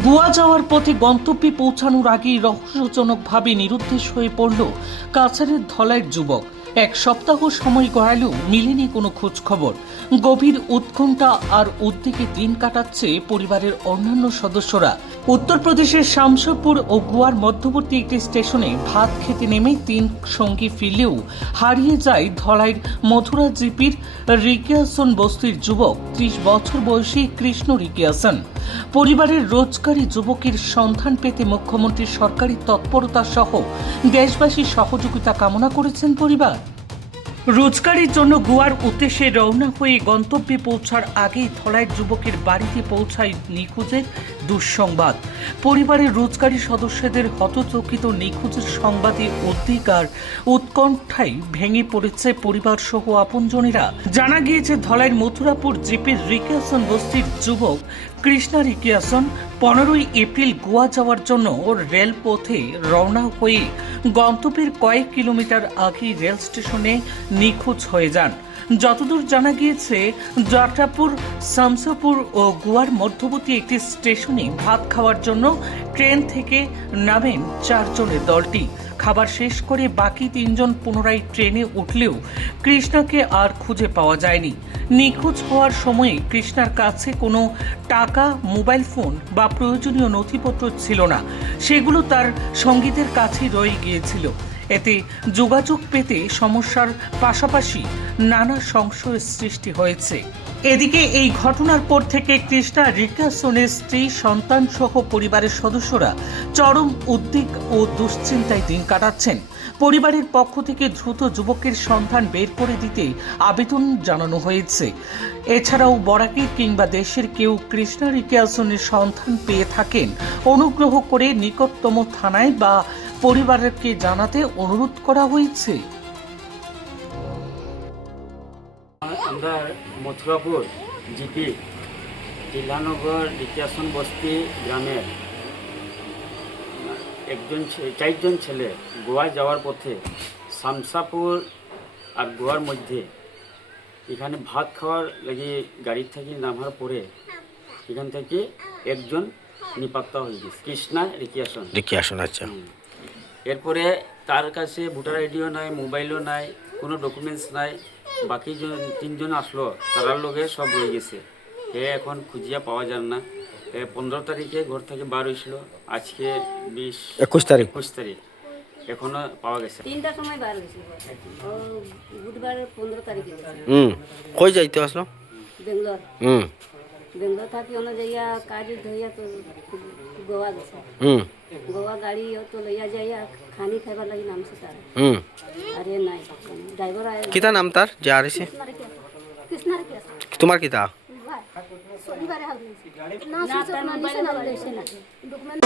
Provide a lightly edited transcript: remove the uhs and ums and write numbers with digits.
গোয়া যাওয়ার পথে গন্তব্যে পৌঁছানোর আগেই রহস্যজনকভাবে নিরুদ্দেশ হয়ে পড়ল কাছাড়ের ধলাইয়ের যুবক। এক সপ্তাহ সময় গড়ালেও মিলেনি কোনো খোঁজ খবর। গভীর উৎকণ্ঠা আর উদ্বেগে দিন কাটাচ্ছে পরিবারের অন্যান্য সদস্যরা। উত্তরপ্রদেশের শামশাপুর ও গোয়ার মধ্যবর্তী একটি স্টেশনে ভাত খেতে নেমে তিন সঙ্গী ফিরলেও হারিয়ে যায় ধলাইয়ের মথুরা জিপির রিকিয়াসন বস্তির যুবক 30 বছর বয়সী কৃষ্ণ রিকিয়াসন। পরিবারের রোজগারি যুবকের সন্ধান পেতে মুখ্যমন্ত্রীর সরকারি তৎপরতা সহ দেশবাসীর সহযোগিতা কামনা করেছেন পরিবার। রোজগারের জন্য গোয়ার উদ্দেশ্যে রওনা হয়ে গন্তব্যে পৌঁছার আগেই ধলাইয়ের যুবকের বাড়িতে পৌঁছায় নিখোঁজের দুঃসংবাদ। পরিবারের রোজগারি সদস্যদের হতচকিত নিখোঁজের সংবাদে উদ্বেগ আর উৎকণ্ঠায় ভেঙে পড়েছে পরিবার সহ আপনজনেরা। জানা গিয়েছে ধলাইয়ের মথুরাপুর জিপির রিকিয়াসন বস্তির যুবক কৃষ্ণা রিকিয়াসন 15 এপ্রিল গোয়া যাওয়ার জন্য রেলপথে রওনা হয়ে গন্তব্যের কয়েক কিলোমিটার আগে রেল স্টেশনে নিখোঁজ হয়ে যান। যতদূর জানা গিয়েছে, যাত্রাপুর শামসাপুর ও গোয়ার মধ্যবর্তী একটি স্টেশনে ভাত খাওয়ার জন্য ট্রেন থেকে নামেন 4 জনের দলটি। খাবার শেষ করে বাকি 3 জন পুনরায় ট্রেনে উঠলেও কৃষ্ণাকে আর খুঁজে পাওয়া যায়নি। নিখোঁজ হওয়ার সময়ে কৃষ্ণার কাছে কোনো টাকা, মোবাইল ফোন বা প্রয়োজনীয় নথিপত্র ছিল না। সেগুলো তার সঙ্গীদের কাছে রয়ে গিয়েছিল। এতে যোগাযোগ পেতে সমস্যার পাশাপাশি নানা সংশয়ের সৃষ্টি হয়েছে। এদিকে এই ঘটনার পর থেকে কৃষ্ণা রিকিয়াসনের স্ত্রী, সন্তান সহ পরিবারের সদস্যরা চরম উদ্বেগ ও দুশ্চিন্তায় দিন কাটাচ্ছেন। পরিবারের পক্ষ থেকে দ্রুত যুবকের সন্ধান বের করে দিতে আবেদন জানানো হয়েছে। এছাড়াও বরাকের কিংবা দেশের কেউ কৃষ্ণা রিকিয়াসনের সন্ধান পেয়ে থাকেন, অনুগ্রহ করে নিকটতম থানায় বা পরিবারকে জানাতে অনুরোধ করা হয়েছে। আমরা মথুরাপুর জিপি জিলানগর রিকিয়াসন বস্তি গ্রামের 4 জন ছেলে গোয়া যাওয়ার পথে শামসাপুর আর গোয়ার মধ্যে এখানে ভাত খাওয়ার লাগি গাড়ি থেকে নামার পরে এখান থেকে একজন নিপাত্তা হয়ে গেছে, কৃষ্ণা রিকিয়াসন। আচ্ছা। এরপরে তার কাছে ভোটার আইডিও নাই, মোবাইলও নাই, কোনো ডকুমেন্টস নাই। বাকি 3 জন আসলো, তারার লগে সব রয়ে গেছে। এখন খুঁজিয়া পাওয়া যায় না। 15 তারিখে ঘর থেকে বার হয়েছিল, আজকে 21 তারিখ এখনো পাওয়া গেছে। 3টার সময় বার হয়েছিল, বুধবার 15 তারিখে। কই যাইতে আসলো? বেঙ্গলোর। বেঙ্গলোর থাকি অন্য যাইয়া কাজ ধইয়া তো গোয়া গেছে। গোয়া গাড়ি তো লইয়া যাইয়া খানি খাইবার লাগি নামছে তার। আরে নাই ড্রাইভার আয়। কিতা নাম তার যে আরিছে? কৃষ্ণা কে তোমার কিতা? শনিবারে হাউস না সুযোগ না নিছে না লইছে না ডকুমেন্ট।